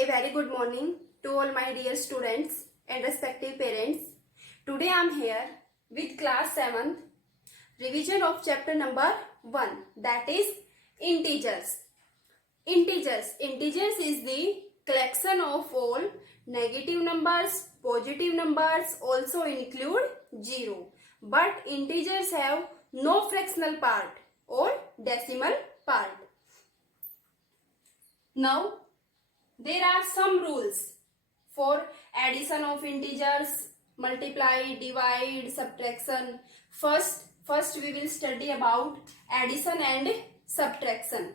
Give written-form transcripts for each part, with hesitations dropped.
A very good morning to all my dear students and respective parents. Today I am here with class 7th revision of chapter number 1, that is integers. Integers is the collection of all negative numbers, positive numbers also include 0. But integers have no fractional part or decimal part. Now there are some rules for addition of integers, multiply, divide, subtraction. First we will study about addition and subtraction.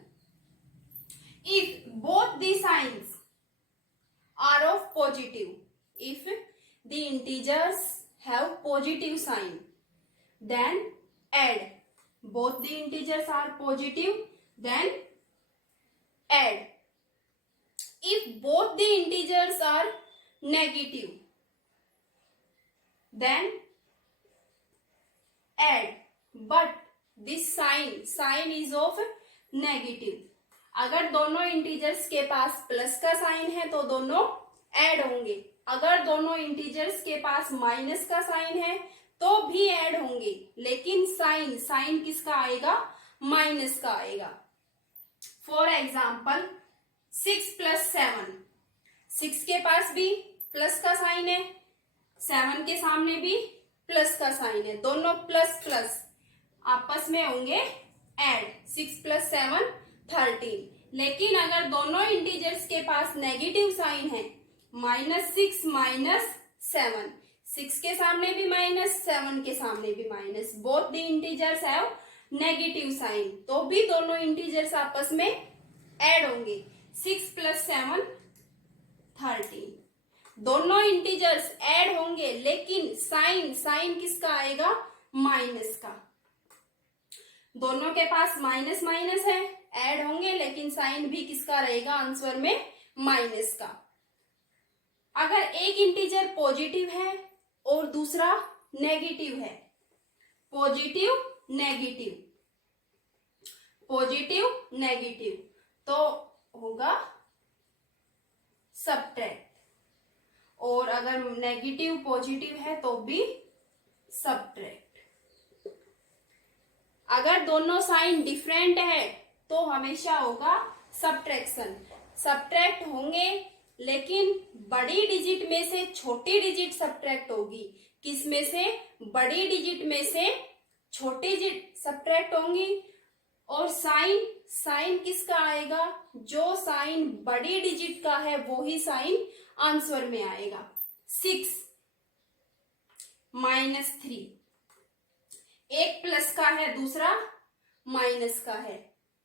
If both the signs are of positive, if the integers have positive sign, then add. Both the integers are positive, then add. If both the integers are negative, then add. But this sign is of negative. अगर दोनों integers के पास plus का sign है तो दोनों add होंगे. अगर दोनों इंटीजर्स के पास माइनस का साइन है तो भी ऐड होंगे, लेकिन साइन किसका आएगा? माइनस का आएगा. फॉर एग्जाम्पल 6 प्लस 7, 6 के पास भी प्लस का साइन है, 7 के सामने भी प्लस का साइन है, दोनों प्लस प्लस आपस में होंगे ऐड. 6 प्लस 7 13. लेकिन अगर दोनों इंटीजर्स के पास नेगेटिव साइन है, -6 -7, 6 के सामने भी माइनस, 7 के सामने भी minus, both the integers have negative sign, तो भी दोनों इंटीजर्स आपस में ऐड होंगे. 6 प्लस 7 13. दोनों इंटीजर्स ऐड होंगे, लेकिन साइन किसका आएगा? माइनस का. दोनों के पास माइनस माइनस है, ऐड होंगे, लेकिन साइन भी किसका रहेगा आंसर में? माइनस का. अगर एक इंटीजर पॉजिटिव है और दूसरा नेगेटिव है, पॉजिटिव नेगेटिव, तो होगा सबट्रैक्ट. और अगर नेगेटिव पॉजिटिव है तो भी सबट्रैक्ट. अगर दोनों साइन डिफरेंट है तो हमेशा होगा सबट्रैक्शन. सबट्रैक्ट होंगे, लेकिन बड़ी डिजिट में से छोटी डिजिट सबट्रैक्ट होगी. किस में से? बड़ी डिजिट में से छोटी डिजिट सबट्रैक्ट होंगी. और साइन किसका आएगा? जो साइन बड़ी डिजिट का है वो ही साइन आंसर में आएगा. 6 -3, एक प्लस का है, दूसरा माइनस का है,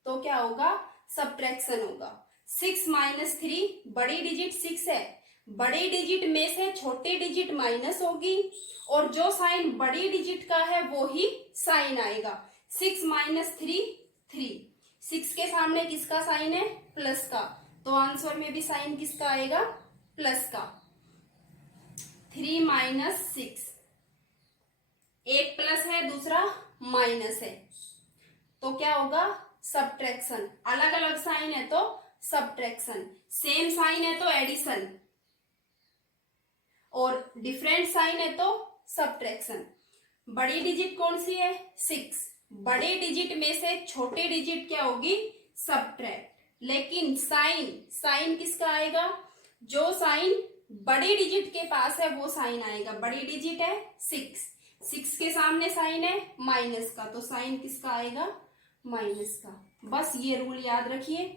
तो क्या होगा? सबट्रैक्शन होगा. 6 -3, बड़ी डिजिट 6 है, बड़ी डिजिट में से छोटी डिजिट माइनस होगी, और जो साइन बड़ी डिजिट का है वो ही साइन आएगा. 6 -3 3. 6 के सामने किसका साइन है? प्लस का, तो आंसर में भी साइन किसका आएगा? प्लस का. 3 - 6, एक प्लस है, दूसरा माइनस है, तो क्या होगा? सबट्रैक्शन. अलग अलग साइन है तो सबट्रैक्शन, सेम साइन है तो एडिशन, और डिफरेंट साइन है तो सबट्रैक्शन. बड़ी डिजिट कौन सी है? 6. बड़ी डिजिट में से छोटी डिजिट क्या होगी? सबट्रैक्ट. लेकिन साइन किसका आएगा? जो साइन बड़ी डिजिट के पास है वो साइन आएगा. बड़ी डिजिट है 6 के सामने साइन है माइनस का, तो साइन किसका आएगा? माइनस का. बस ये रूल याद रखिए.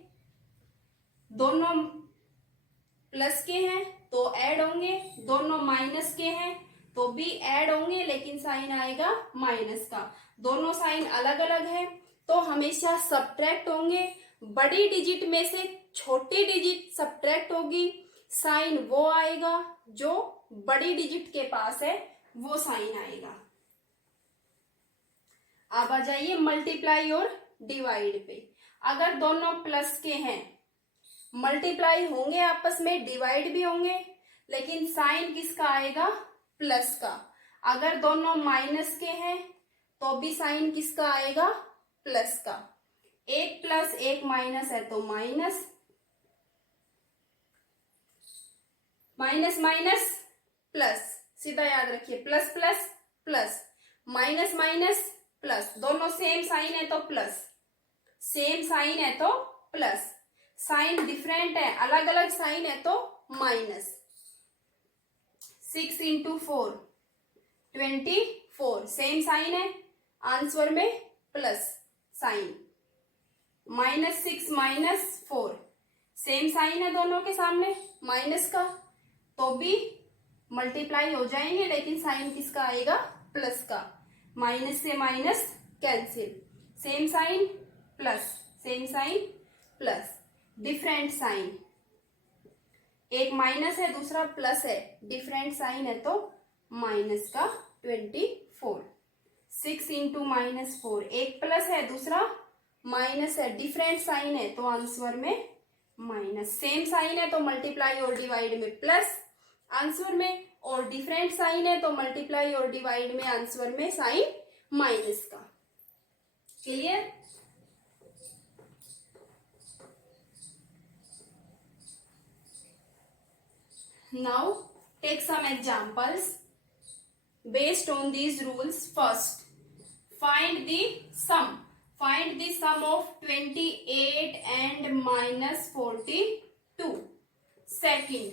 दोनों प्लस के हैं तो ऐड होंगे, दोनों माइनस के हैं तो भी ऐड होंगे, लेकिन साइन आएगा माइनस का. दोनों साइन अलग अलग है तो हमेशा सबट्रैक्ट होंगे. बड़ी डिजिट में से छोटी डिजिट सबट्रैक्ट होगी, साइन वो आएगा जो बड़ी डिजिट के पास है, वो साइन आएगा. अब आ जाइए मल्टीप्लाई और डिवाइड पे. अगर दोनों प्लस के हैं, मल्टीप्लाई होंगे आपस में, डिवाइड भी होंगे, लेकिन साइन किसका आएगा? प्लस का. अगर दोनों माइनस के हैं तो भी साइन किसका आएगा? प्लस का. एक प्लस एक माइनस है तो माइनस, माइनस माइनस प्लस, सीधा याद रखिए, plus plus plus, minus minus plus, दोनों सेम साइन है तो प्लस, सेम साइन है तो प्लस, साइन डिफरेंट है, अलग अलग साइन है तो माइनस। 6 इंटू 4 24, सेम साइन है, आंसर में प्लस साइन। -6 -4, सेम साइन है दोनों के सामने माइनस का, तो भी मल्टीप्लाई हो जाएंगे, लेकिन साइन किसका आएगा, प्लस का। माइनस से minus cancel, same sign plus, same sign plus, different sign, एक माइनस है दूसरा प्लस है, डिफरेंट साइन है तो माइनस का 24। 6 इंटू -4, एक प्लस है दूसरा माइनस है, डिफरेंट साइन है तो आंसर में माइनस, सेम साइन है तो मल्टीप्लाई और डिवाइड में प्लस आंसर में, और डिफरेंट साइन है तो मल्टीप्लाई और डिवाइड में आंसर में साइन माइनस का। Clear? Now take some examples based on these rules. First, find the sum. Find the sum of 28 and -42. Second,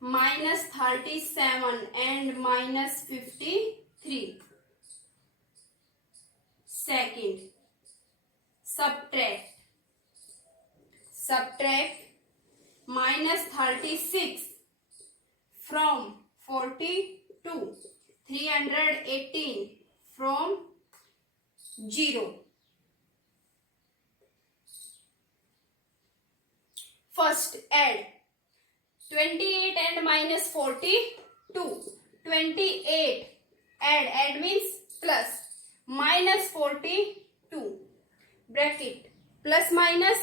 -37 and -53. Second, subtract -36 from 42, 318 from 0. First, add 28 and -42. 28, add means plus, -42, bracket, plus minus,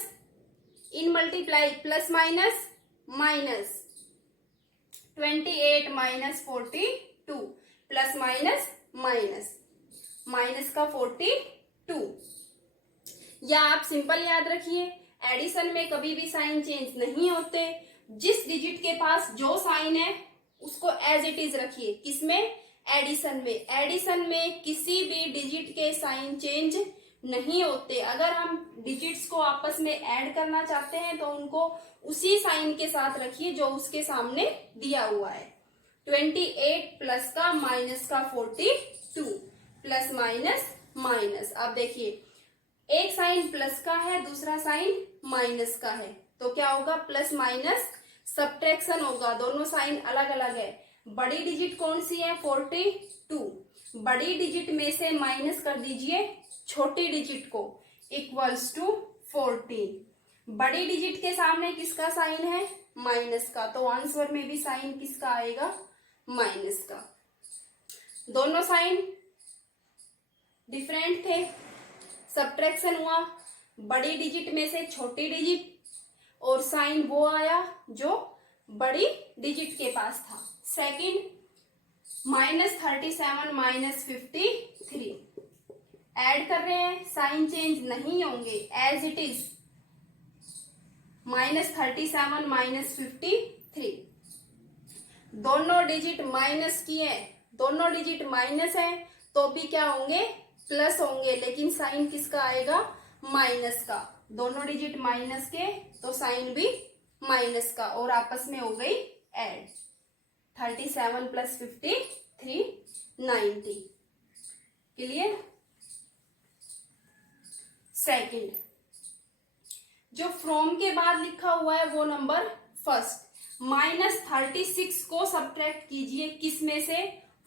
in multiply, plus minus minus, 28 -42, plus minus minus, minus का 42, या आप simple याद रखिए, addition में कभी भी sign change नहीं होते, जिस डिजिट के पास जो साइन है उसको एज इट इज रखिए। किसमें? एडिशन में। एडिशन में किसी भी डिजिट के साइन चेंज नहीं होते। अगर हम डिजिट्स को आपस में ऐड करना चाहते हैं तो उनको उसी साइन के साथ रखिए जो उसके सामने दिया हुआ है। 28 प्लस का माइनस का 42, प्लस माइनस माइनस। अब देखिए, एक साइन प्लस का है, दूसरा साइन माइनस का है, तो क्या होगा? प्लस माइनस सब्ट्रैक्शन होगा, दोनों साइन अलग अलग है। बड़ी डिजिट कौन सी है? 42। बड़ी डिजिट में से माइनस कर दीजिए छोटी डिजिट को, इक्वल्स टू 14। बड़ी डिजिट के सामने किसका साइन है? माइनस का, तो आंसर में भी साइन किसका आएगा? माइनस का। दोनों साइन डिफरेंट थे, सब्ट्रैक्शन हुआ, बड़ी डिजिट में से छोटी डिजिट, और साइन वो आया जो बड़ी डिजिट के पास था। सेकंड, -37 -53 ऐड कर रहे हैं, साइन चेंज नहीं होंगे, एज इट इज -37 -53। दोनों डिजिट माइनस किए, दोनों डिजिट माइनस है तो भी क्या होंगे? प्लस होंगे, लेकिन साइन किसका आएगा? माइनस का। दोनों डिजिट माइनस के तो साइन भी माइनस का, और आपस में हो गई ऐड। 37 + 53 90। क्लियर? सेकंड, जो फ्रॉम के बाद लिखा हुआ है वो नंबर फर्स्ट। -36 को सब्ट्रैक्ट कीजिए किस में से?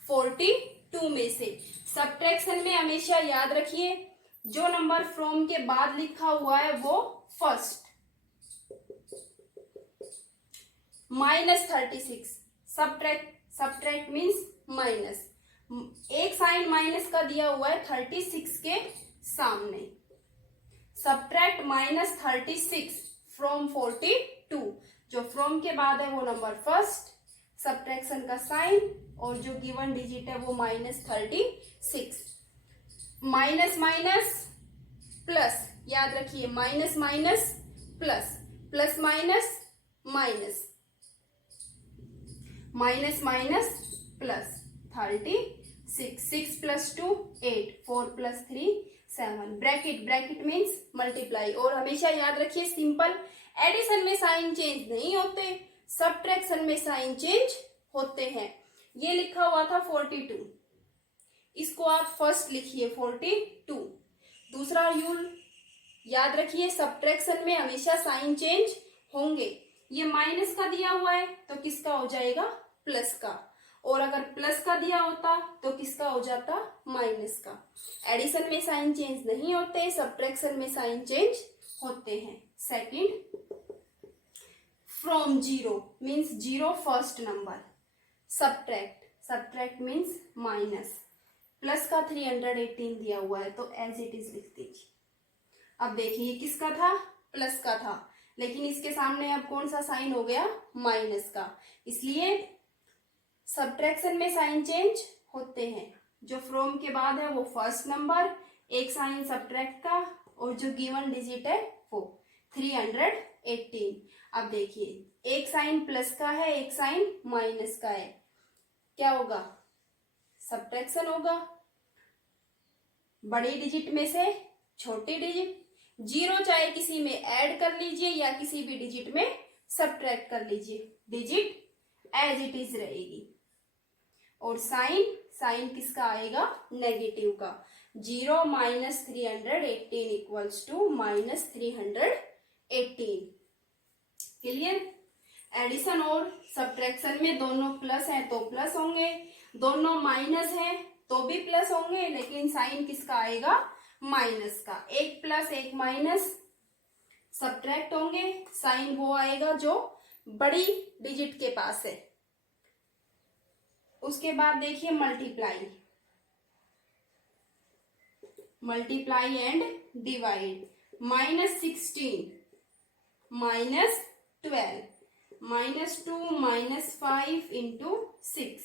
42 में से। सब्ट्रैक्शन में हमेशा याद रखिए जो नंबर फ्रॉम के बाद लिखा हुआ है वो फर्स्ट। -36 सब्ट्रैक्ट मीन्स माइनस, एक साइन माइनस का दिया हुआ है 36 के सामने। सब्ट्रैक्ट -36 फ्रॉम 42, जो फ्रॉम के बाद है वो नंबर फर्स्ट, सब्ट्रैक्शन का साइन, और जो गिवन डिजिट है वो -36। माइनस माइनस प्लस, याद रखिए, minus minus plus, plus minus minus, minus minus plus 36, 6 plus 2 8, 4 plus 3 7, bracket, bracket means multiply. और हमेशा याद रखिए सिंपल एडिशन में साइन चेंज नहीं होते, सब्ट्रैक्शन में साइन चेंज होते हैं। ये लिखा हुआ था 42, इसको आप फर्स्ट लिखिए 42। दूसरा रूल याद रखिए, सब्ट्रैक्शन में हमेशा साइन चेंज होंगे। ये माइनस का दिया हुआ है तो किसका हो जाएगा, प्लस का, और अगर प्लस का दिया होता तो किसका हो जाता, माइनस का। एडिशन में साइन चेंज नहीं होते, सब्ट्रैक्शन में साइन चेंज होते हैं। Second, from zero means zero first number, subtract, subtract means minus. Plus का 318 दिया हुआ है तो एज इट इज लिख दीजिए। अब देखिए किसका था, प्लस का था, लेकिन इसके सामने अब कौन सा साइन हो गया, माइनस का, इसलिए सब्ट्रैक्शन में साइन चेंज होते हैं। जो फ्रॉम के बाद है वो फर्स्ट नंबर, एक साइन सब्ट्रैक्ट का, और जो गिवन डिजिट है वो 318। अब देखिए एक साइन प्लस का है, एक साइन माइनस का है, क्या होगा, सब्ट्रैक्शन होगा। बड़ी डिजिट में से छोटी डिजिट, जीरो चाहे किसी में ऐड कर लीजिए या किसी भी डिजिट में सब्ट्रैक्ट कर लीजिए, डिजिट एज इट इज रहेगी। और साइन, साइन किसका आएगा, नेगेटिव का। 0 minus 318 equals to minus 318। Clear. Addition और सब्ट्रैक्शन में दोनों प्लस है तो प्लस होंगे, दोनों माइनस है तो भी प्लस होंगे, लेकिन साइन किसका आएगा, माइनस का। एक प्लस एक माइनस सब्ट्रैक्ट होंगे, साइन वो आएगा जो बड़ी डिजिट के पास है। उसके बाद देखिए multiply, multiply and divide. -16 -12 -2 -5 into 6,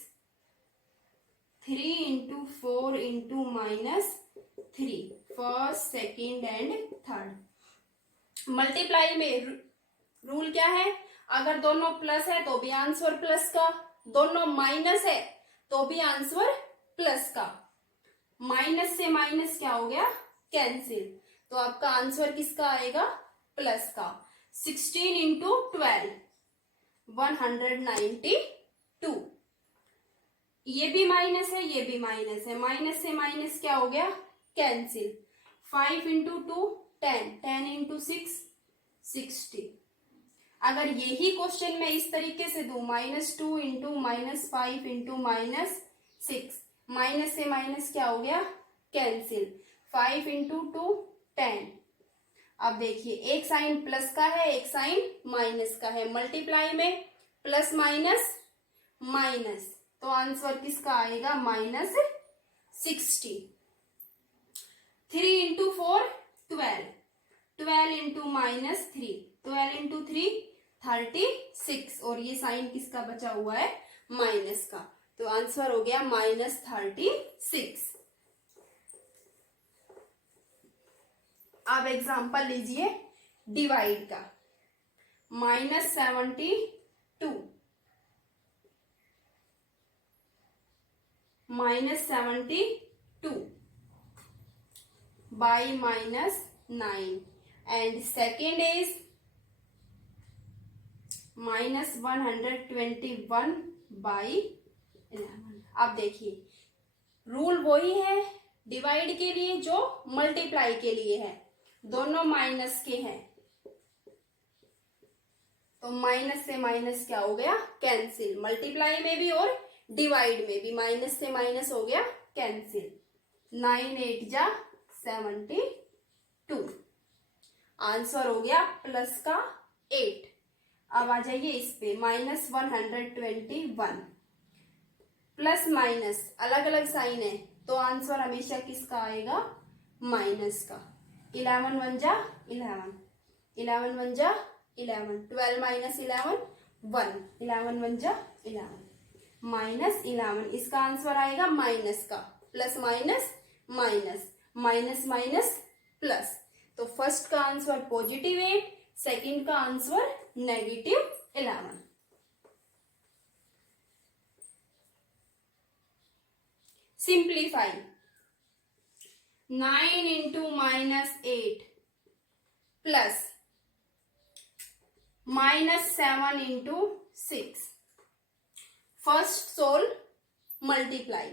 3 into 4 into -3, first second and third. Multiply में रूल क्या है, अगर दोनों प्लस है तो भी आंसर प्लस का, दोनों माइनस है तो भी आंसर प्लस का। माइनस से माइनस क्या हो गया, कैंसिल, तो आपका आंसर किसका आएगा, प्लस का। 16 इंटू 12 192, ये भी माइनस है ये भी माइनस है, माइनस से माइनस क्या हो गया, कैंसिल। 5 into 2 10, 10 into 6 60। अगर यही क्वेश्चन मैं इस तरीके से दूं, -2 इंटू -5 इंटू -6, माइनस से माइनस क्या हो गया, कैंसिल। 5 इंटू 2 10। अब देखिए एक साइन प्लस का है एक साइन माइनस का है, मल्टीप्लाई में प्लस माइनस माइनस, तो आंसर किसका आएगा, -60। 3 इंटू 4 12, 12 इंटू -3, 12 इंटू 3 36, और ये साइन किसका बचा हुआ है, माइनस का, तो आंसर हो गया -36। अब एग्जांपल लीजिए डिवाइड का। -72 -72 by -9, and second is -121 by 11। अब देखिए रूल वही है डिवाइड के लिए जो मल्टीप्लाई के लिए है, दोनों माइनस के हैं, तो माइनस से माइनस क्या हो गया, कैंसिल। मल्टीप्लाई में भी और डिवाइड में भी माइनस से माइनस हो गया कैंसिल। 9 8 जा 72, आंसर हो गया प्लस का 8। अब आ जाइए इस पे, -121 प्लस माइनस अलग अलग साइन है तो आंसर हमेशा किसका आएगा, माइनस का। 11 1 जा 11, 11 1 जा 11, 12 माइनस 11 1, 11 1 जा 11, -11, इसका आंसर आएगा माइनस का। Plus minus minus, minus minus plus, तो फर्स्ट का आंसर पॉजिटिव 8, सेकंड का answer -11। Simplify 9 into -8 plus -7 into 6. First solve multiply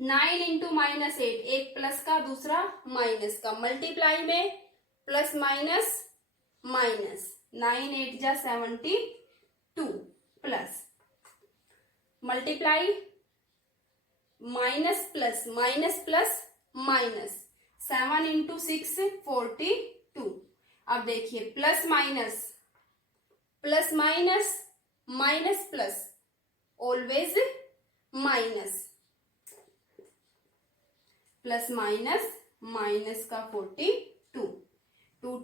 9 into -8 एक प्लस का दूसरा माइनस का मल्टीप्लाई में प्लस माइनस माइनस 9 8 जा 72 plus multiply minus plus minus 7 into 6 42. अब देखिए plus minus minus plus always minus plus minus का 42 2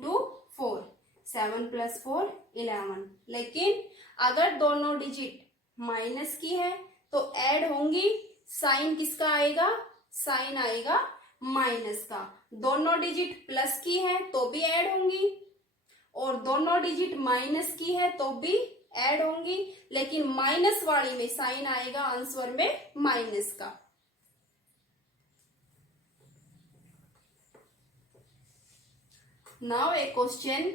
2 4 7 प्लस 4 11. लेकिन अगर दोनों डिजिट माइनस की है तो ऐड होंगी. साइन किसका आएगा? साइन आएगा माइनस का. दोनों डिजिट प्लस की है तो भी ऐड होंगी और दोनों डिजिट माइनस की है तो भी ऐड होंगी. लेकिन माइनस वाली में साइन आएगा आंसर में माइनस का. Now a question.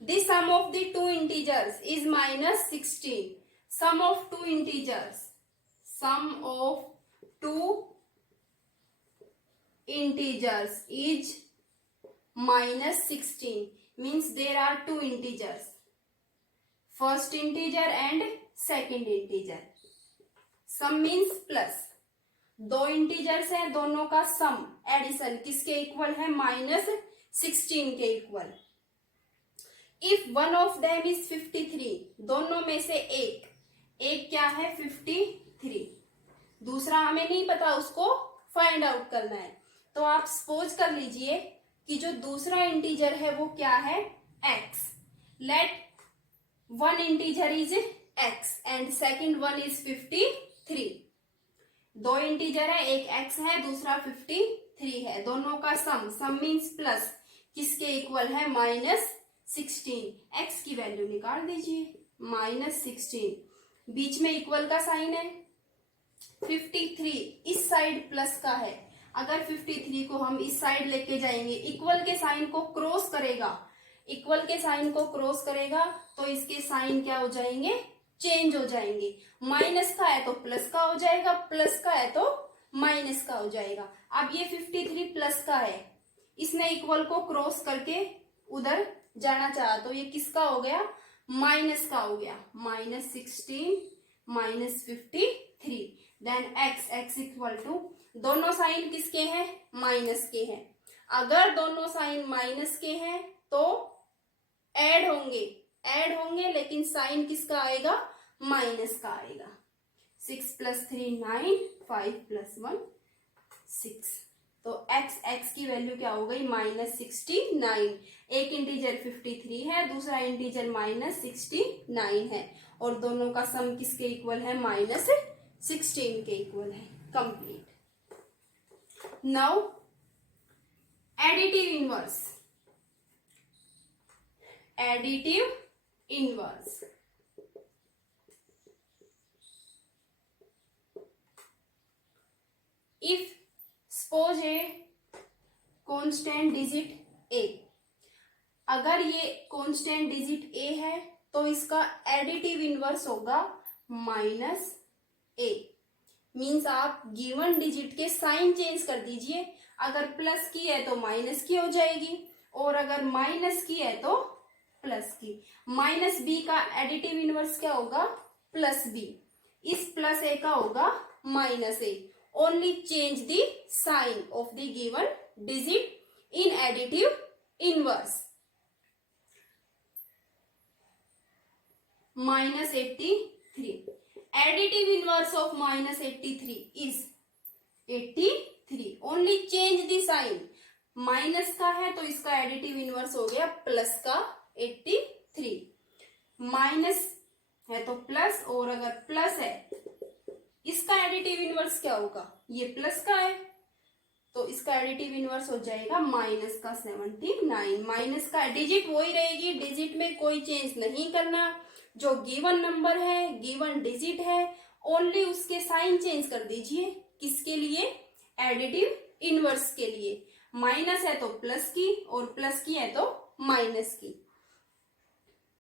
The sum of the two integers is -16. Sum of two integers. Sum of two integers is -16. Means there are two integers. First integer and second integer. Sum means plus. दो integers हैं, दोनों का सम addition किसके equal है? -16 के equal. If one of them is 53, दोनों में से एक क्या है? 53. दूसरा हमें नहीं पता, उसको फाइंड आउट करना है. तो आप सपोज कर लीजिए कि जो दूसरा इंटीजर है वो क्या है? x. Let one integer is x and second one is 53. दो इंटीजर है, एक x है दूसरा 53 है. दोनों का सम मीन्स प्लस किसके इक्वल है? -16. x की वैल्यू निकाल दीजिए. -16 बीच में इक्वल का साइन है. 53 इस साइड प्लस का है. अगर 53 को हम इस साइड लेके जाएंगे, इक्वल के साइन को क्रॉस करेगा. इक्वल के साइन को क्रॉस करेगा तो इसके साइन क्या हो जाएंगे? चेंज हो जाएंगे. माइनस का है तो प्लस का हो जाएगा, प्लस का है तो माइनस का हो जाएगा. अब ये 53 प्लस का है, इसने इक्वल को क्रॉस करके उधर जाना चाहा तो ये किसका हो गया? माइनस का हो गया. -16 -53. देन x इक्वल टू, दोनों साइन किसके हैं? माइनस के हैं. अगर दोनों साइन माइनस के हैं तो ऐड होंगे लेकिन साइन किसका आएगा? माइनस का आएगा. 6 + 3 9, 5 + 1 6. तो x की वैल्यू क्या हो गई? -69. एक इंटीजर 53 है, दूसरा इंटीजर -69 है और दोनों का सम किसके इक्वल है? -16 के इक्वल है. Complete. Now additive inverse. Additive inverse. If suppose a constant digit a, अगर ये कांस्टेंट डिजिट a है तो इसका एडिटिव इनवर्स होगा -a. मीन्स आप गिवन डिजिट के साइन चेंज कर दीजिए. अगर प्लस की है तो माइनस की हो जाएगी और अगर माइनस की है तो प्लस की. -b का एडिटिव इनवर्स क्या होगा? +b. इस +a का होगा -a. Only change the sign of the given digit in additive inverse. -83. Additive inverse of -83 is 83. Only change the sign. Minus का है तो इसका एडिटिव इनवर्स हो गया प्लस का 83. माइनस है तो प्लस और अगर प्लस है इसका एडिटिव इनवर्स क्या होगा? ये प्लस का है तो इसका एडिटिव इनवर्स हो जाएगा -79. माइनस का डिजिट वही रहेगी, डिजिट में कोई चेंज नहीं करना. जो गिवन नंबर है, गिवन डिजिट है ओनली उसके साइन चेंज कर दीजिए। किसके लिए? एडिटिव इनवर्स के लिए। माइनस है तो प्लस की और प्लस की है तो माइनस की।